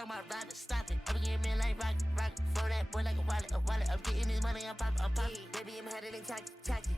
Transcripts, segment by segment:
talking about rocket, stop it. I'm getting man like rock. For that boy like a wallet. I'm getting this money, I'm pop. Baby, I'm headed in taxi.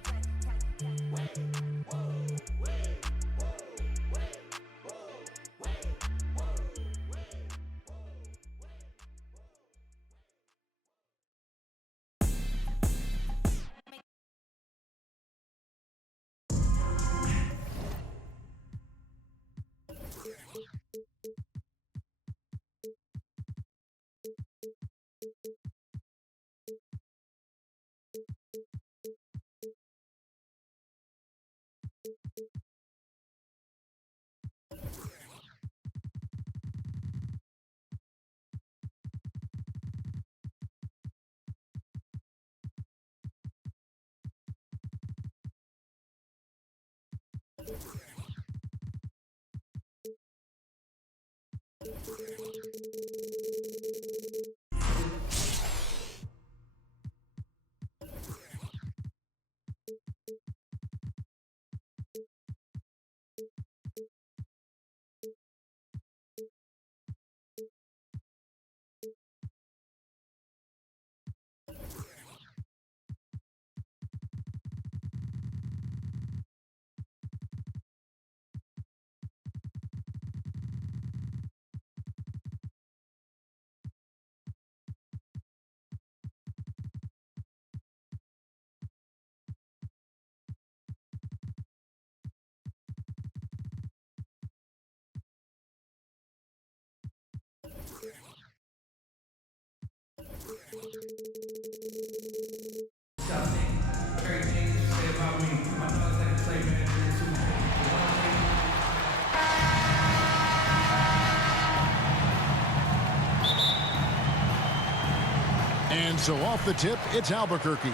And so off the tip, it's Albuquerque.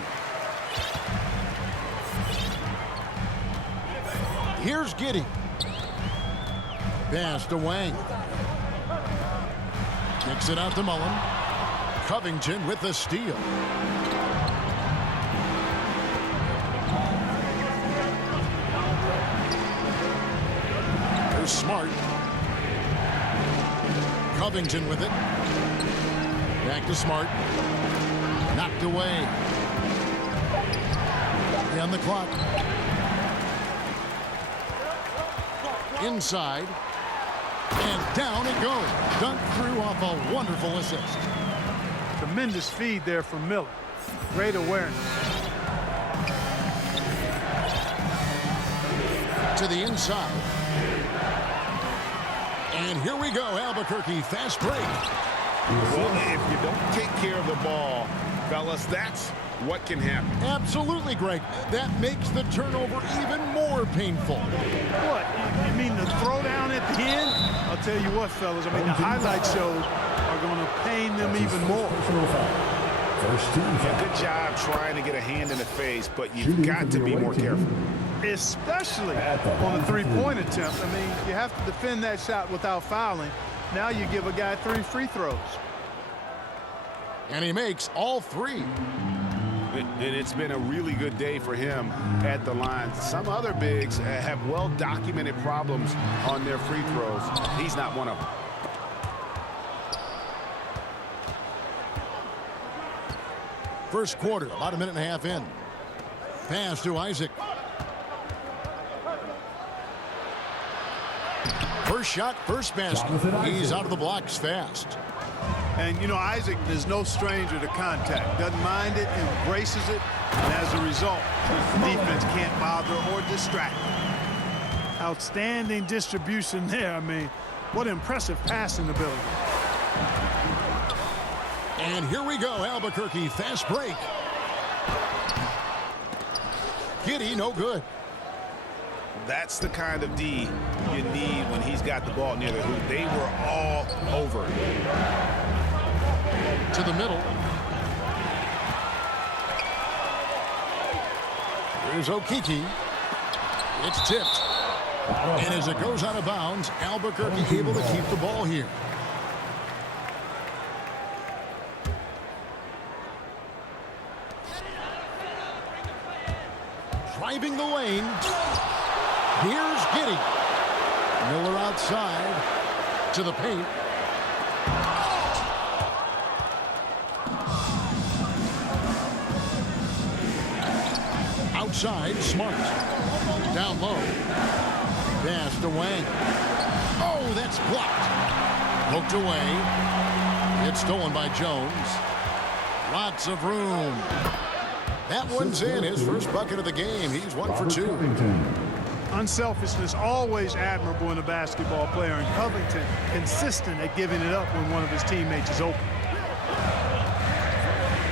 Here's Giddy. Pass to Wang. Kicks it out to Mullen. Covington with the steal. There's Smart. Covington with it. Back to Smart. Knocked away. On the clock. Inside. And down it goes. Dunked through off a wonderful assist. Tremendous feed there from Miller. Great awareness. To the inside. And here we go, Albuquerque, fast break. Well, if you don't take care of the ball, fellas, that's what can happen. Absolutely, Greg. That makes the turnover even more painful. What? You mean the throwdown at the end? I'll tell you what, fellas. I mean, the highlight shows are going to pain them even more. Yeah, good job trying to get a hand in the face, but you've got to be more careful. Especially on the three-point attempt. I mean, you have to defend that shot without fouling. Now you give a guy 3 free throws. And he makes all 3. And it's been a really good day for him at the line. Some other bigs have well-documented problems on their free throws. He's not one of them. First quarter, about a minute and a half in. Pass to Isaac. First shot, first basket. He's out of the blocks fast. And, you know, Isaac is no stranger to contact. Doesn't mind it, embraces it, and as a result, the defense can't bother or distract him. Outstanding distribution there. I mean, what impressive passing ability. And here we go, Albuquerque, fast break. Giddy, no good. That's the kind of D you need when he's got the ball near the hoop. They were all over it. To the middle. Here's Okiki. It's tipped. And as it goes out of bounds, Albuquerque able to keep the ball here. Driving the lane. Here's Giddy. Miller outside to the paint. side, Smart. Down low. Pass to Wang. Oh, that's blocked. Poked away. It's stolen by Jones. Lots of room. That one's in. His first bucket of the game. He's 1 for 2. Unselfishness always admirable in a basketball player, and Covington consistent at giving it up when one of his teammates is open.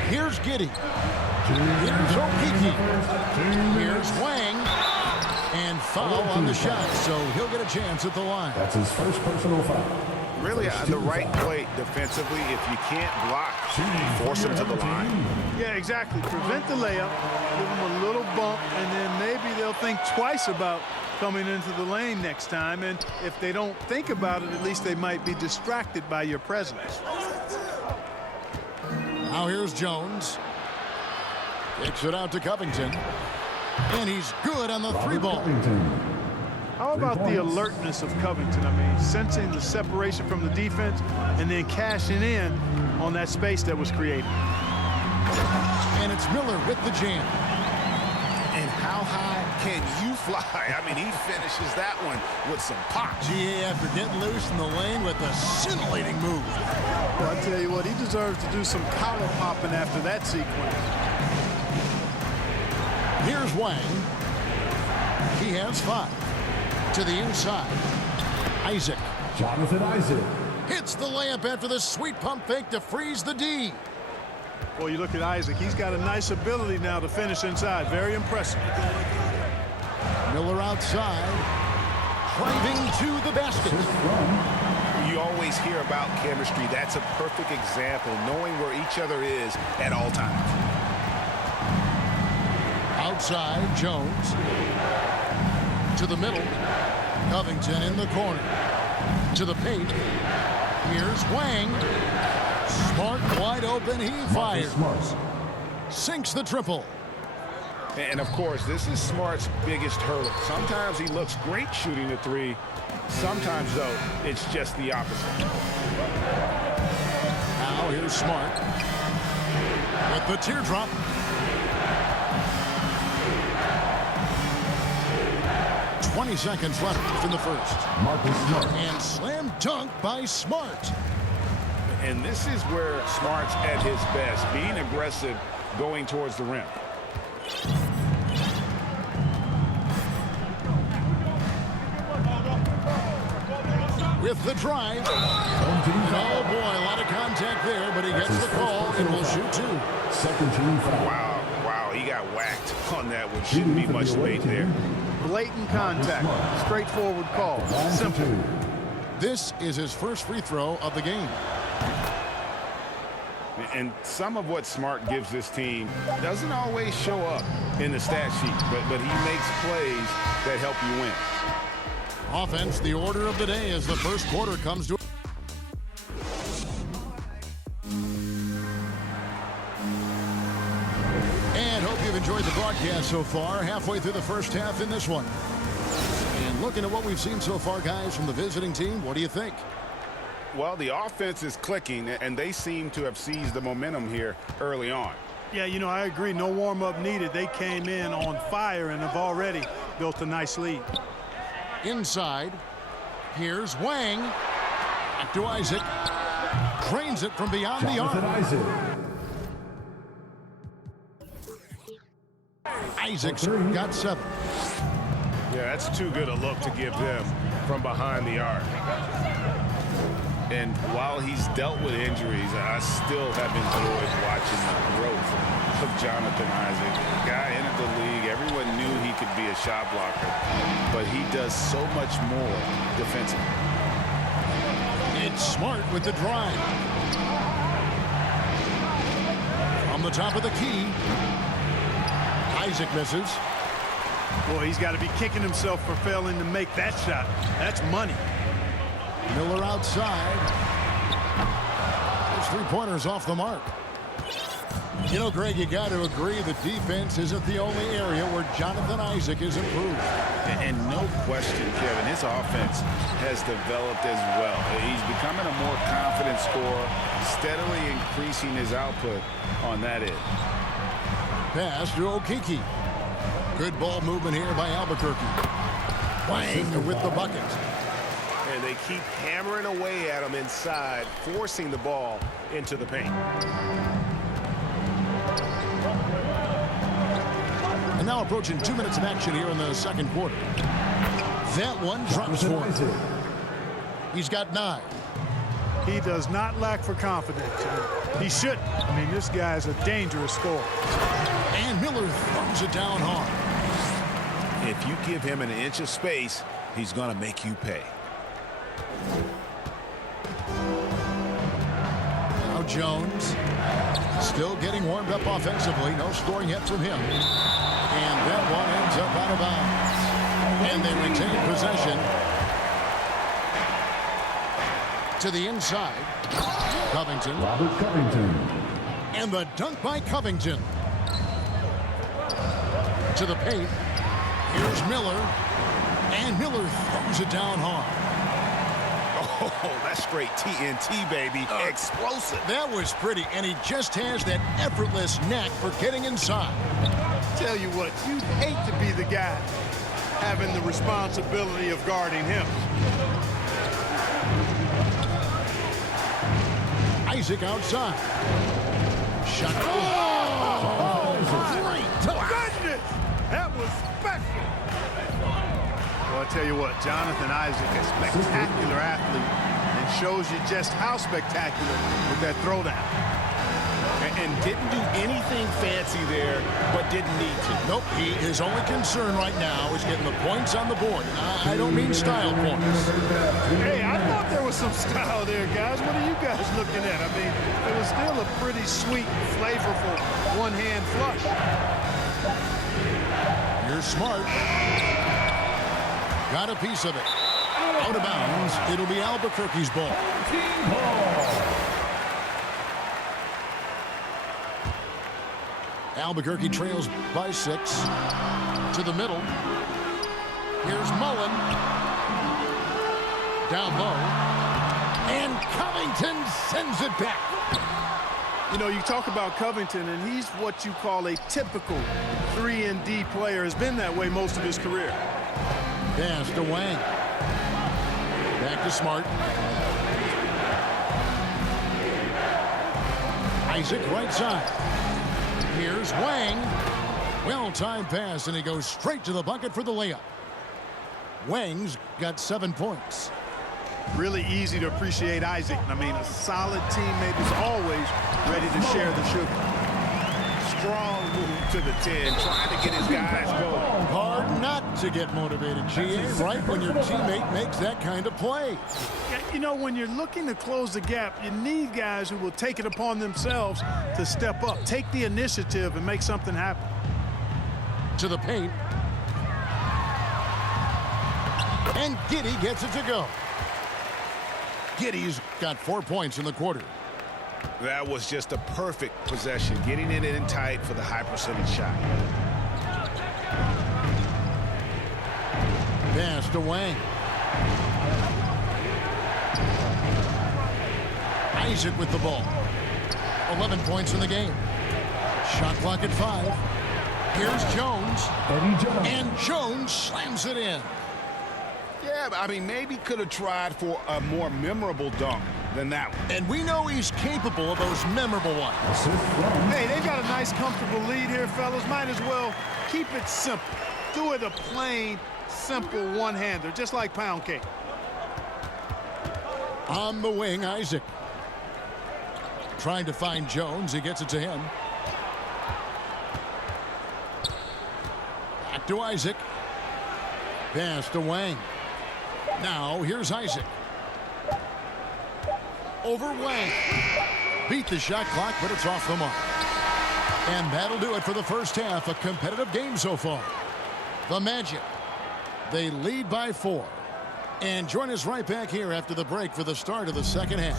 Here's Giddey. Here's Okiki. Here's Wang. And foul on the shot, so he'll get a chance at the line. That's his first personal foul. Really, the right play defensively, if you can't block, force him to the line. Yeah, exactly. Prevent the layup, give them a little bump, and then maybe they'll think twice about coming into the lane next time. And if they don't think about it, at least they might be distracted by your presence. Now here's Jones. Kicks it out to Covington. And he's good on the 3-ball. How about the alertness of Covington? I mean, sensing the separation from the defense and then cashing in on that space that was created. And it's Miller with the jam. And how high can you fly? I mean, he finishes that one with some pop. GA after getting loose in the lane with a scintillating move. Well, I tell you what, he deserves to do some collar popping after that sequence. Here's Wang. He has 5. To the inside. Isaac. Jonathan Isaac. Hits the layup after the sweet pump fake to freeze the D. Well, you look at Isaac. He's got a nice ability now to finish inside. Very impressive. Miller outside. Driving to the basket. You always hear about chemistry. That's a perfect example, knowing where each other is at all times. Outside, Jones. To the middle. Covington in the corner. To the paint. Here's Wang. Smart wide open. He fires. Sinks the triple. And of course, this is Smart's biggest hurdle. Sometimes he looks great shooting the 3. Sometimes, though, it's just the opposite. Now here's Smart. With the teardrop. "20 seconds left in the first. Marcus Smart. And slam dunk by Smart. And this is where Smart's at his best, being aggressive, going towards the rim. With the drive. Oh boy, a lot of contact there, but he gets the call and will shoot 2. Second team foul. Wow, he got whacked on that one. Shouldn't be much made there. Blatant contact. Straightforward call. Simple. This is his first free throw of the game. And some of what Smart gives this team doesn't always show up in the stat sheet, but he makes plays that help you win. Offense, the order of the day as the first quarter comes to. And hope you've enjoyed the broadcast so far. Halfway through the first half in this one. And looking at what we've seen so far, guys, from the visiting team, what do you think? Well, the offense is clicking, and they seem to have seized the momentum here early on. Yeah, you know, I agree. No warm-up needed. They came in on fire and have already built a nice lead. Inside. Here's Wang. Back to Isaac. Drains it from beyond the Jonathan arc. Isaac. Isaac's got 7. Yeah, that's too good a look to give them from behind the arc. And while he's dealt with injuries, I still have enjoyed watching the growth of Jonathan Isaac. The guy entered the league. Everyone knew he could be a shot blocker, but he does so much more defensively. It's Smart with the drive. From the top of the key. Isaac misses. Boy, he's got to be kicking himself for failing to make that shot. That's money. Miller outside. His 3-pointers off the mark. You know, Greg, you got to agree that defense isn't the only area where Jonathan Isaac is improved. And no question, Kevin, his offense has developed as well. He's becoming a more confident scorer, steadily increasing his output on that end. Pass to Okiki. Good ball movement here by Albuquerque. Wang with the bucket. And they keep hammering away at him inside, forcing the ball into the paint. And now approaching 2 minutes of action here in the second quarter. That one drops for him. He's got 9. He does not lack for confidence. He shouldn't. I mean, this guy's a dangerous scorer. And Miller throws it down hard. If you give him an inch of space, he's going to make you pay. Now Jones still getting warmed up offensively. No scoring yet from him. And that one ends up out of bounds. And they retain possession. To the inside. Covington. Robert Covington. And the dunk by Covington. To the paint. Here's Miller. And Miller throws it down hard. Oh, that's straight TNT, baby. Explosive. That was pretty, and he just has that effortless knack for getting inside. Tell you what, you'd hate to be the guy having the responsibility of guarding him. Isaac outside. Shot. Oh, great block. Goodness, that was special. Well, I tell you what, Jonathan Isaac, a spectacular athlete, and shows you just how spectacular with that throwdown. And didn't do anything fancy there, but didn't need to. Nope, his only concern right now is getting the points on the board. And I don't mean style points. Hey, I thought there was some style there, guys. What are you guys looking at? I mean, it was still a pretty sweet, flavorful one-hand flush. You're smart. Got a piece of it. Out of bounds. It'll be Albuquerque's ball. Team ball. Albuquerque trails by 6. To the middle. Here's Mullen. Down low. And Covington sends it back. You know, you talk about Covington, and he's what you call a typical 3-and-D player. Has been that way most of his career. Pass to Wang. Back to Smart. Isaac right side. Here's Wang. Well-timed pass, and he goes straight to the bucket for the layup. Wang's got 7 points. Really easy to appreciate Isaac. I mean, a solid teammate who's always ready to share the sugar. Strong move to the 10, trying to get his guys going. Hard not to get motivated, GA, right when your teammate makes that kind of play. You know, when you're looking to close the gap, you need guys who will take it upon themselves to step up, take the initiative, and make something happen. To the paint. And Giddey gets it to go. Giddey's got 4 points in the quarter. That was just a perfect possession, getting it in tight for the high percentage shot. Pass to Wang. Isaac with the ball. 11 points in the game. Shot clock at 5. Here's Jones. Eddie Jones. And Jones slams it in. Yeah, I mean, maybe could have tried for a more memorable dunk than that one. And we know he's capable of those memorable ones. Hey, they got a nice, comfortable lead here, fellas. Might as well keep it simple. Do it a plain, simple one-hander, just like pound cake. On the wing, Isaac. Trying to find Jones. He gets it to him. Back to Isaac. Pass to Wang. Now, here's Isaac. Over Wang. Beat the shot clock, but it's off the mark. And that'll do it for the first half. A competitive game so far. The Magic, they lead by 4. And join us right back here after the break for the start of the second half.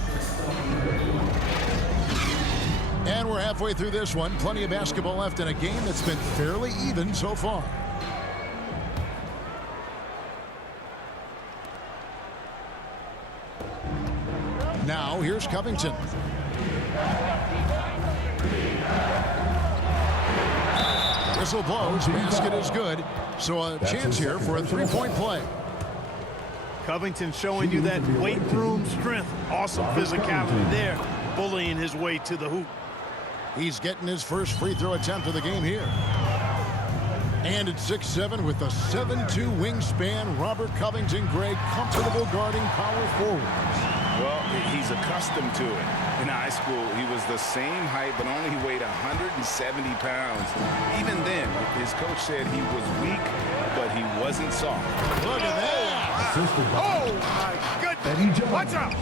And we're halfway through this one. Plenty of basketball left in a game that's been fairly even so far. Now, here's Covington. Whistle blows. Basket is good. So a chance here for a three-point play. Covington showing you that weight room strength. Awesome physicality there, bullying his way to the hoop. He's getting his first free throw attempt of the game here. And at 6'7" with a 7'2" wingspan, Robert Covington, Greg, comfortable guarding power forwards. Well, he's accustomed to it. In high school, he was the same height, but only weighed 170 pounds. Even then, his coach said he was weak, but he wasn't soft. Look at that. Oh, my goodness. Watch out.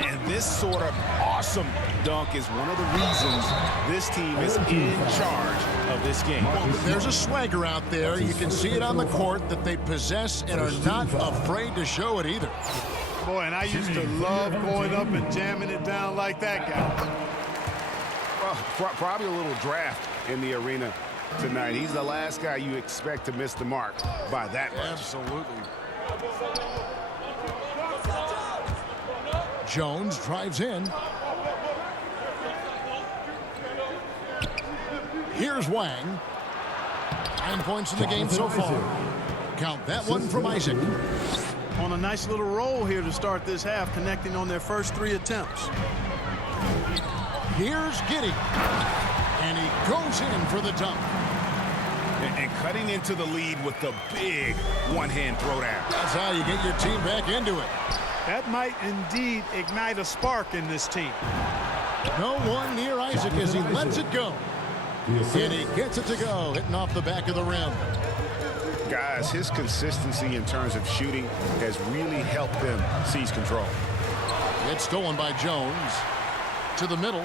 And this sort of awesome dunk is one of the reasons this team is in charge of this game. There's a swagger out there. You can see it on the court that they possess and are not afraid to show it either. Boy, and I used to love going up and jamming it down like that guy. Well, probably a little draft in the arena tonight. He's the last guy you expect to miss the mark by that much. Absolutely. Jones drives in. Here's Wang. 9 points in the game so far. Count that one from Isaac. On a nice little roll here to start this half, connecting on their first 3 attempts. Here's Giddey. And he goes in for the dunk. And cutting into the lead with the big one-hand throwdown. That's how you get your team back into it. That might indeed ignite a spark in this team. No one near Isaac as he lets it go. And he gets it to go, hitting off the back of the rim. Guys, his consistency in terms of shooting has really helped them seize control. It's stolen by Jones. To the middle.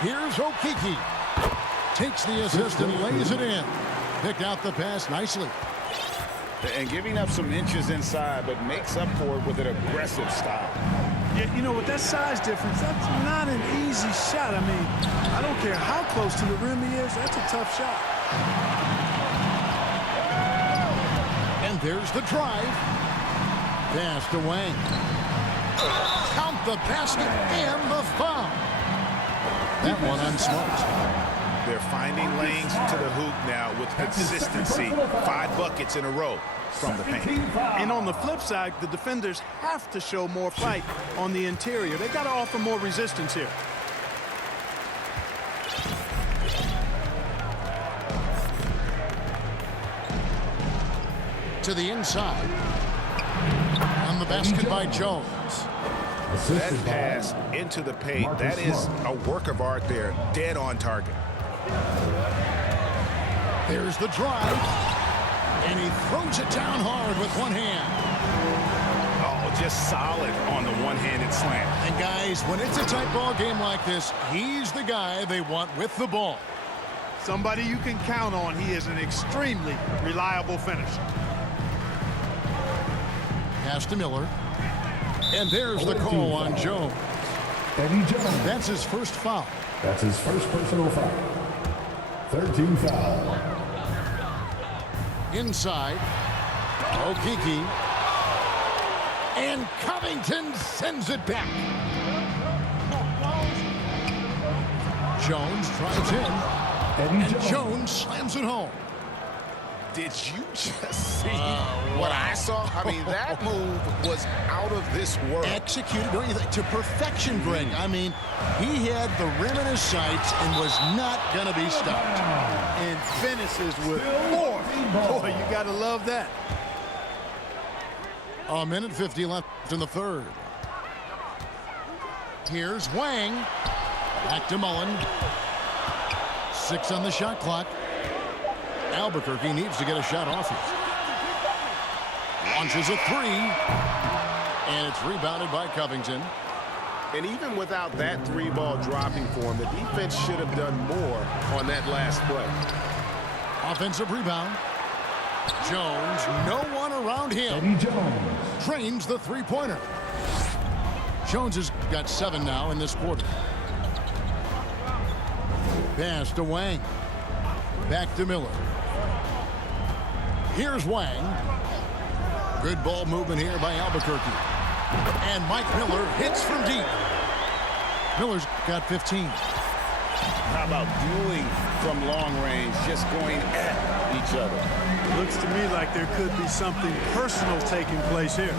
Here's Okiki. Takes the assist and lays it in. Picked out the pass nicely. And giving up some inches inside, but makes up for it with an aggressive style. Yeah, you know, with that size difference, that's not an easy shot. I mean, I don't care how close to the rim he is, that's a tough shot. And there's the drive. Pass to Wang. Count the basket and the foul. That one on Smart. They're finding lanes to the hoop now with consistency. 5 buckets in a row from the paint. And on the flip side, the defenders have to show more fight on the interior. They got to offer more resistance here. To the inside. On the basket by Jones. That pass into the paint, that is a work of art there. Dead on target. There's the drive. And he throws it down hard with one hand. Oh, just solid on the one-handed slam. And guys, when it's a tight ball game like this, he's the guy they want with the ball. Somebody you can count on. He is an extremely reliable finisher. Pass to Miller. And there's the call on Jones. Eddie Jones. That's his first foul. That's his first personal foul. 13 foul. Inside. Okiki. And Covington sends it back. Jones drives in. And Jones slams it home. Did you just see what I saw? I mean, that move was out of this world. Executed, don't you think, to perfection, Greg. I mean, he had the rim in his sights and was not going to be stopped. And finishes with force. Boy, you got to love that. A minute 50 left in the third. Here's Wang. Back to Mullen. 6 on the shot clock. Albuquerque needs to get a shot off it. Launches a 3. And it's rebounded by Covington. And even without that 3-ball dropping for him, the defense should have done more on that last play. Offensive rebound. Jones, no one around him. Eddie Jones. Trains the three-pointer. Jones has got 7 now in this quarter. Pass to Wang. Back to Miller. Here's Wang. Good ball movement here by Albuquerque. And Mike Miller hits from deep. Miller's got 15. How about dueling from long range, just going at each other? Looks to me like there could be something personal taking place here.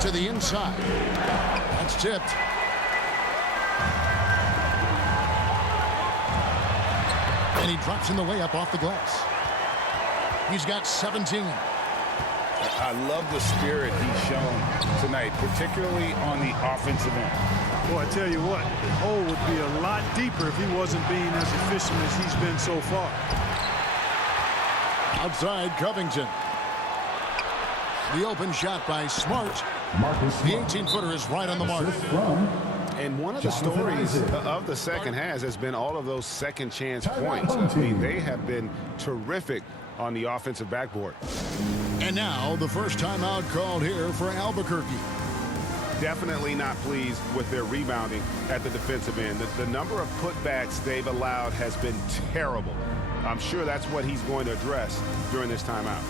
To the inside. That's tipped. And he drops in the way up off the glass. He's got 17. I love the spirit he's shown tonight, particularly on the offensive end. Boy, I tell you what, the hole would be a lot deeper if he wasn't being as efficient as he's been so far. Outside Covington. The open shot by Smart. The 18-footer is right on the mark. And one of the stories of the second half has been all of those second chance points. I mean, they have been terrific on the offensive backboard. And now the first timeout called here for Albuquerque. Definitely not pleased with their rebounding at the defensive end. The number of putbacks they've allowed has been terrible. I'm sure that's what he's going to address during this timeout.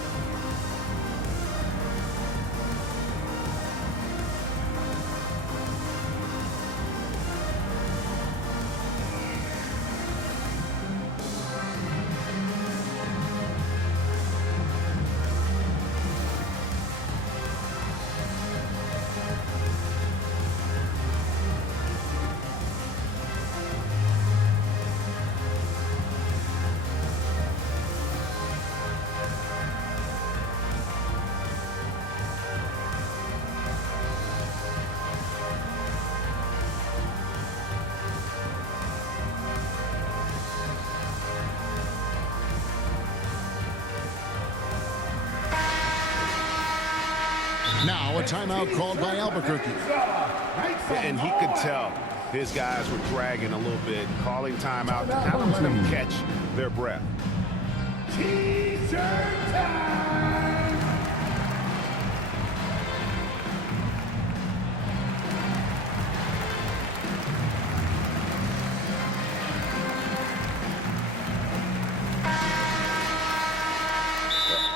Now a timeout called by Albuquerque. And he could tell his guys were dragging a little bit, calling timeout to kind of let them catch their breath. T-shirt time!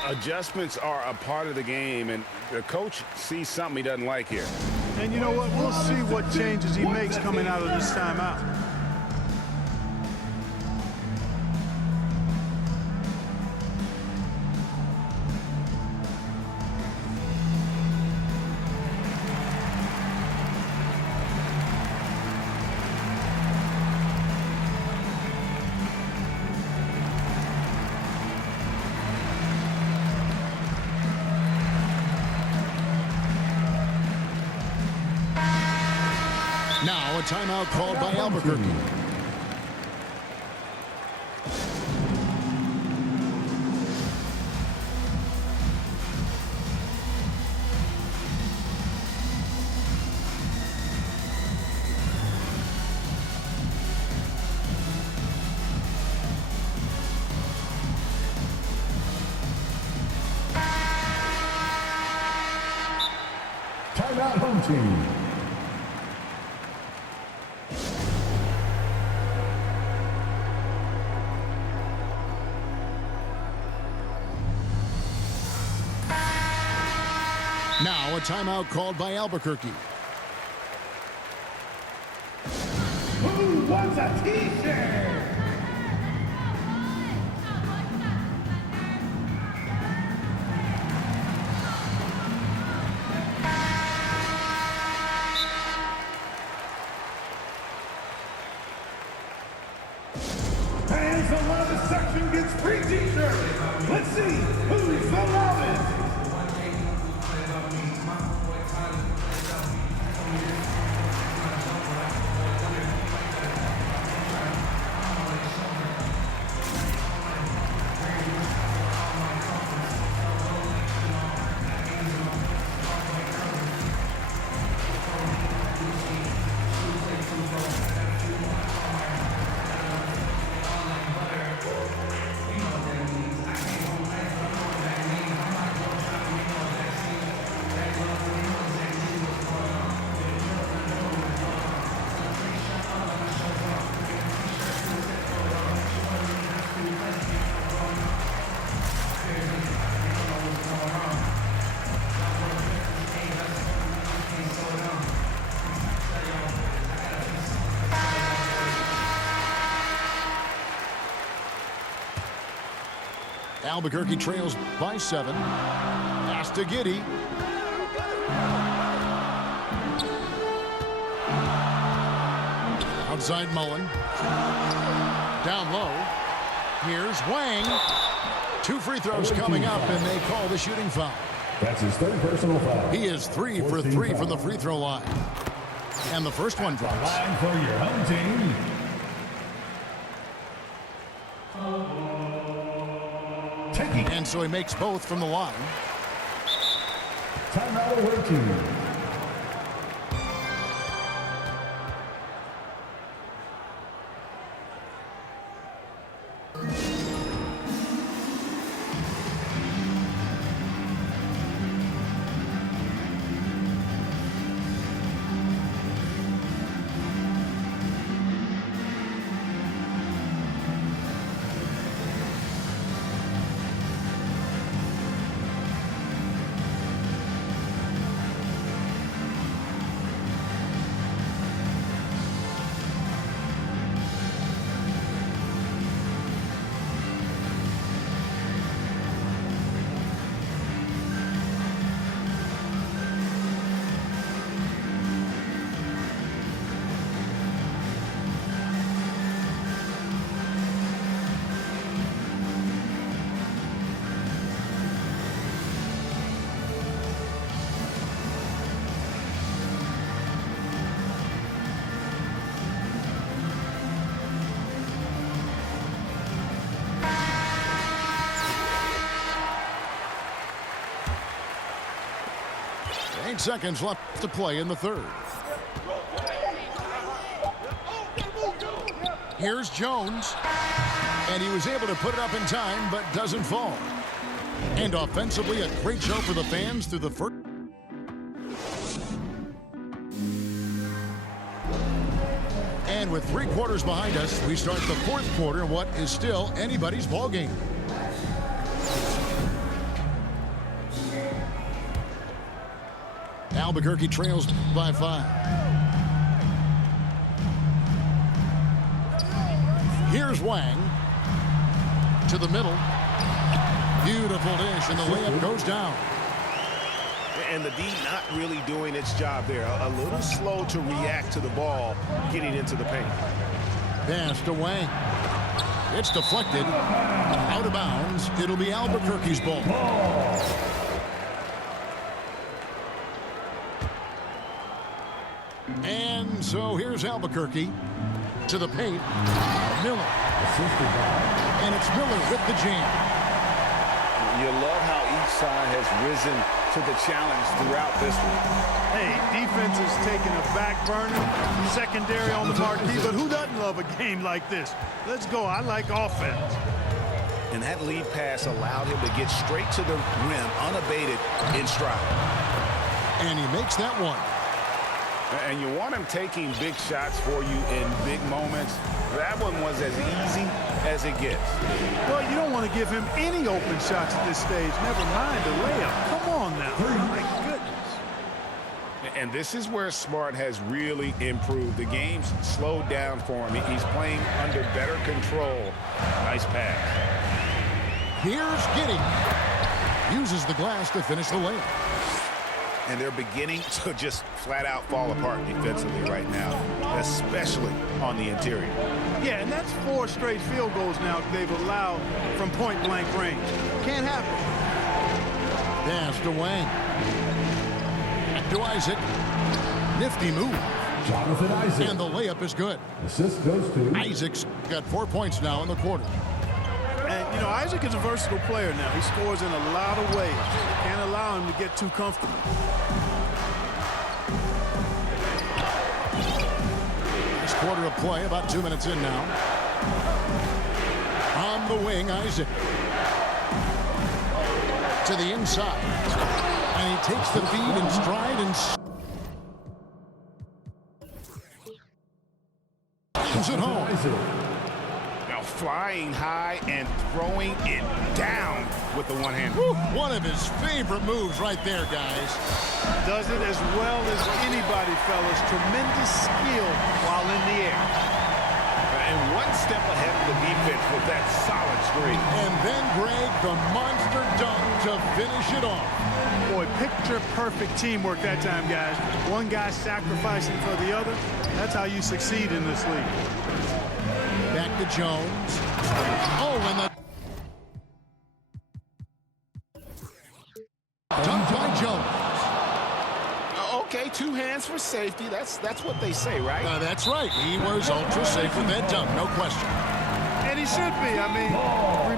Adjustments are a part of the game, and the coach sees something he doesn't like here. And you know what? We'll see what changes he makes coming out of this timeout. Now a timeout called by Albuquerque. Timeout, home team. Now a timeout called by Albuquerque. Who wants a T-shirt? Fans along the section gets free T-shirt. Let's see who's the loudest. Albuquerque trails by 7. Pass to Giddy. Outside Mullen. Down low. Here's Wang. 2 free throws coming up, and they call the shooting foul. That's his third personal foul. He is 3 for 3 from the free throw line. And the first one drops. Line for your home team. Taking. And so he makes both from the line. Timeout over 2. Seconds left to play in the third. Here's Jones. And he was able to put it up in time, but doesn't fall. And offensively, a great show for the fans through the first. And with 3 quarters behind us, we start the fourth quarter in what is still anybody's ballgame. Albuquerque trails by 5. Here's Wang to the middle. Beautiful dish, and the layup goes down. And the D not really doing its job there. A little slow to react to the ball getting into the paint. Pass to Wang. It's deflected. Out of bounds. It'll be Albuquerque's ball. And so here's Albuquerque to the paint. Miller. And it's Miller with the jam. You love how each side has risen to the challenge throughout this one. Hey, defense is taking a back burner, secondary on the marquee, but who doesn't love a game like this? Let's go. I like offense. And that lead pass allowed him to get straight to the rim unabated in stride. And he makes that one. And you want him taking big shots for you in big moments. That one was as easy as it gets. Well, you don't want to give him any open shots at this stage. Never mind the layup. Come on now. My goodness. And this is where Smart has really improved. The game's slowed down for him. He's playing under better control. Nice pass. Here's Giddy. Uses the glass to finish the layup. And they're beginning to just flat out fall apart defensively right now, especially on the interior. Yeah, and that's 4 straight field goals now they've allowed from point-blank range. Can't happen. Pass to Wang. Back to Isaac. Nifty move. Jonathan Isaac. And the layup is good. Assist goes to Isaac's got 4 points now in the quarter. And, you know, Isaac is a versatile player now. He scores in a lot of ways. Can't allow him to get too comfortable. This quarter of play, about 2 minutes in now. On the wing, Isaac. To the inside. And he takes the feed in stride and sends it home. Flying high and throwing it down with the one hand. One of his favorite moves right there, guys. Does it as well as anybody, fellas. Tremendous skill while in the air. And one step ahead of the defense with that solid screen. And then, Greg, the monster dunk to finish it off. Boy, picture-perfect teamwork that time, guys. One guy sacrificing for the other. That's how you succeed in this league. Back to Jones. Oh, and the dunk by Jones. Okay, 2 hands for safety. That's what they say, right? That's right. He was ultra safe with that dunk, no question. And he should be. I mean,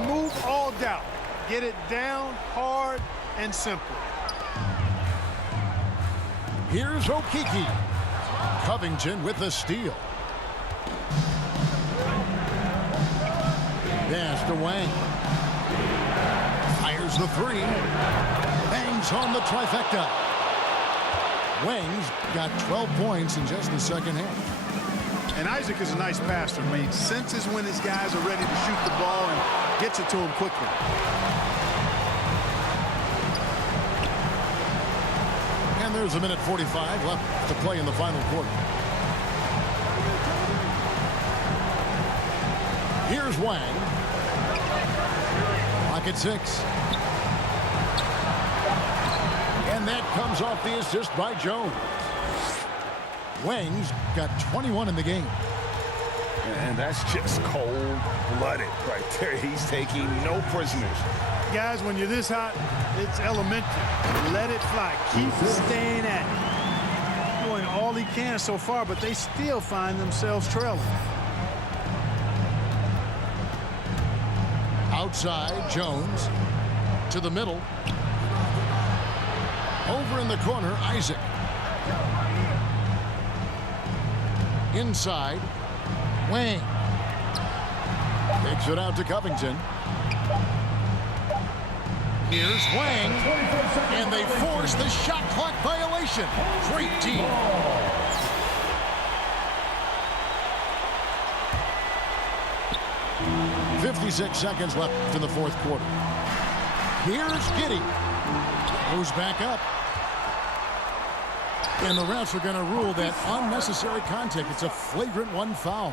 remove all doubt. Get it down, hard, and simple. Here's Okiki. Covington with the steal. Pass to Wang. Fires the 3. Bangs home the trifecta. Wang's got 12 points in just the second half. And Isaac is a nice passer. I mean, senses when his guys are ready to shoot the ball and gets it to him quickly. And there's a minute 45 left to play in the final quarter. Here's Wang. Pocket 6. And that comes off the assist by Jones. Wang's got 21 in the game. And that's just cold-blooded right there. He's taking no prisoners. Guys, when you're this hot, it's elementary. Let it fly. Keep staying at it. Doing all he can so far, but they still find themselves trailing. Outside, Jones. To the middle. Over in the corner, Isaac. Inside, Wang. Takes it out to Covington. Here's Wang. And they force the shot clock violation. Great team. 56 seconds left in the fourth quarter. Here's Giddey. Goes back up. And the refs are going to rule that unnecessary contact. It's a flagrant 1 foul.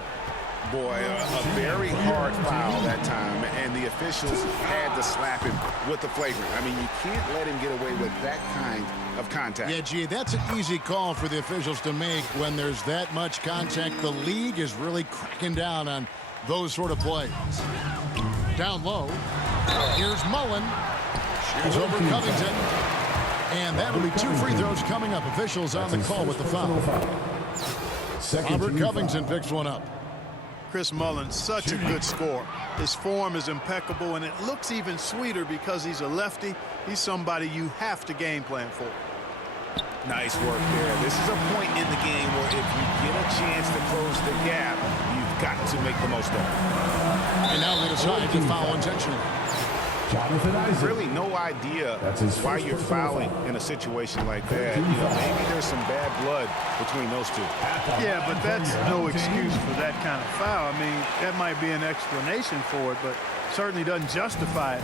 Boy, a very hard foul that time, and the officials had to slap him with the flagrant. I mean, you can't let him get away with that kind of contact. Yeah, gee, that's an easy call for the officials to make when there's that much contact. The league is really cracking down on those sort of plays. Down low. Here's Mullen. Shoots over Covington. And that'll be 2 free throws coming up. Officials on the call with the foul. Robert Covington picks one up. Chris Mullen, such a good scorer. His form is impeccable, and it looks even sweeter because he's a lefty. He's somebody you have to game plan for. Nice work there. This is a point in the game where if you get a chance to close the gap, you've got to make the most of it. And now they decide to foul intentionally. Really no idea why you're fouling in a situation like that. You know, maybe there's some bad blood between those two. Yeah, but that's no excuse for that kind of foul. I mean, that might be an explanation for it, but certainly doesn't justify it.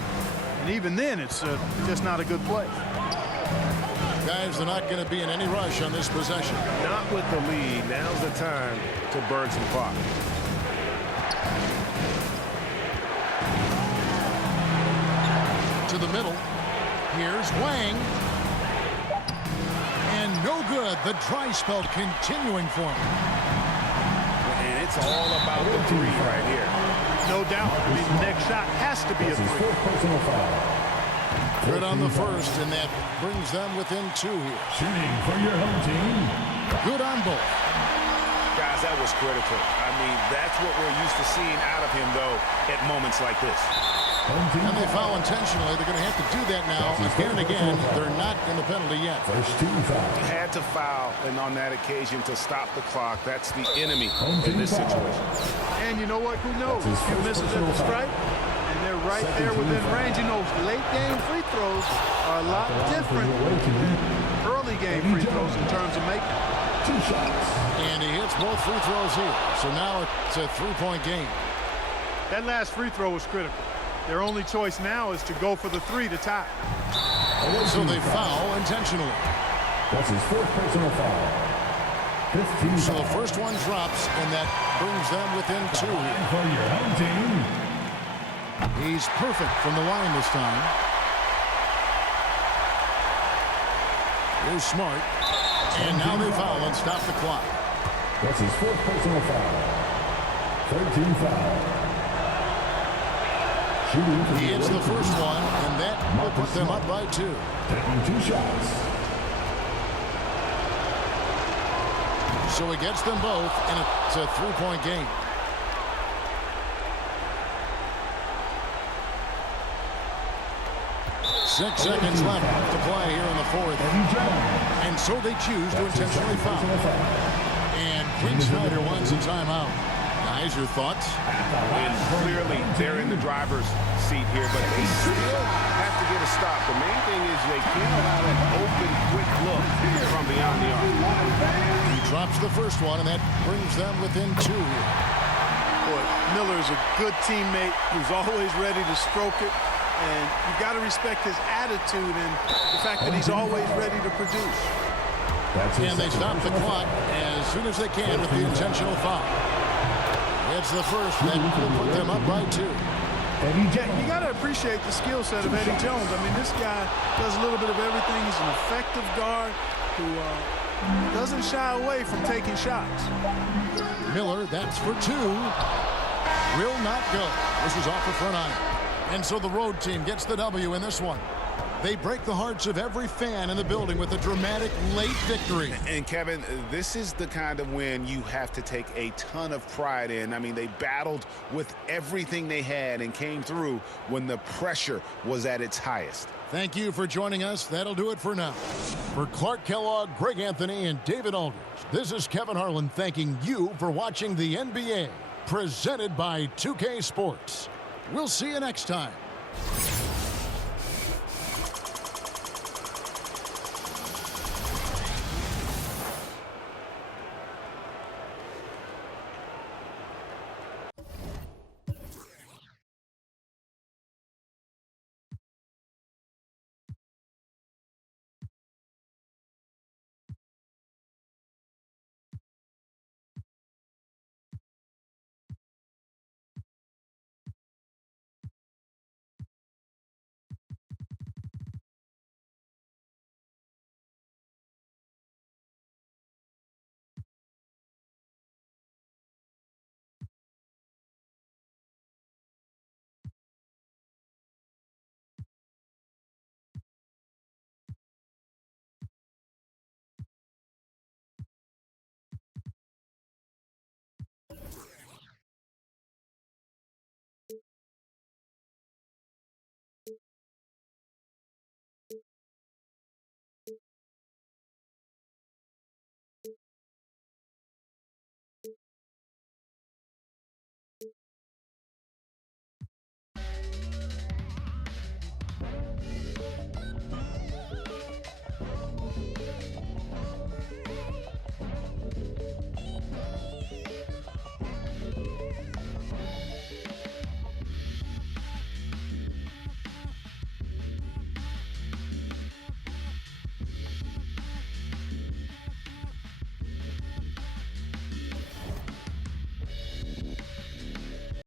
And even then, it's just not a good play. Guys, they're not going to be in any rush on this possession. Not with the lead. Now's the time to burn some clock. To the middle. Here's Wang. And no good. The dry spell continuing for him. And it's all about the 3 right here. No doubt. I mean, the next shot has to be a 3. Good on the first, and that brings them within 2 here. Shooting for your home team. Good on both. Guys, that was critical. I mean, that's what we're used to seeing out of him, though, at moments like this. And they foul intentionally. They're going to have to do that now. Again and again, they're not in the penalty yet. First 2 fouls. Had to foul, and on that occasion to stop the clock. That's the enemy in this situation. And you know what? Who knows? He misses at the stripe, and they're right there within range. You know, late-game free throws are a lot different than early-game free throws in terms of making. 2 shots. And he hits both free throws here. So now it's a 3-point game. That last free throw was critical. Their only choice now is to go for the 3 to tie. So they foul intentionally. That's his 4th personal foul. 15 So the foul. first one drops, and that brings them within 2. For your home team. He's perfect from the line this time. Here's Smart. And now they foul and stop the clock. That's his 4th personal foul. 13 foul. Shooting for He hits the red first team. one, and that will put them up by 2. Taking 2 shots. So he gets them both, and it's a 3-point game. Six seconds left to play here in the 4th. And so they choose to intentionally foul. And Quinn Snyder wants a timeout. Guys, your thoughts? And clearly, they're in the driver's seat here, but they still have to get a stop. The main thing is they can't allow that open, quick look from beyond the arc. He drops the first one, and that brings them within 2 here. Boy, Miller is a good teammate who's always ready to stroke it. And you've got to respect his attitude and the fact that he's always ready to produce. And they stop the clock as soon as they can with the intentional foul. It's the first, and that will put them up by 2. You got to appreciate the skill set of Eddie Jones. I mean, this guy does a little bit of everything. He's an effective guard who doesn't shy away from taking shots. Miller, that's for 2. Will not go. This is off the front iron. And so the road team gets the W in this one. They break the hearts of every fan in the building with a dramatic late victory. And Kevin, this is the kind of win you have to take a ton of pride in. I mean, they battled with everything they had and came through when the pressure was at its highest. Thank you for joining us. That'll do it for now. For Clark Kellogg, Greg Anthony, and David Aldridge, this is Kevin Harlan thanking you for watching the NBA, presented by 2K Sports. We'll see you next time.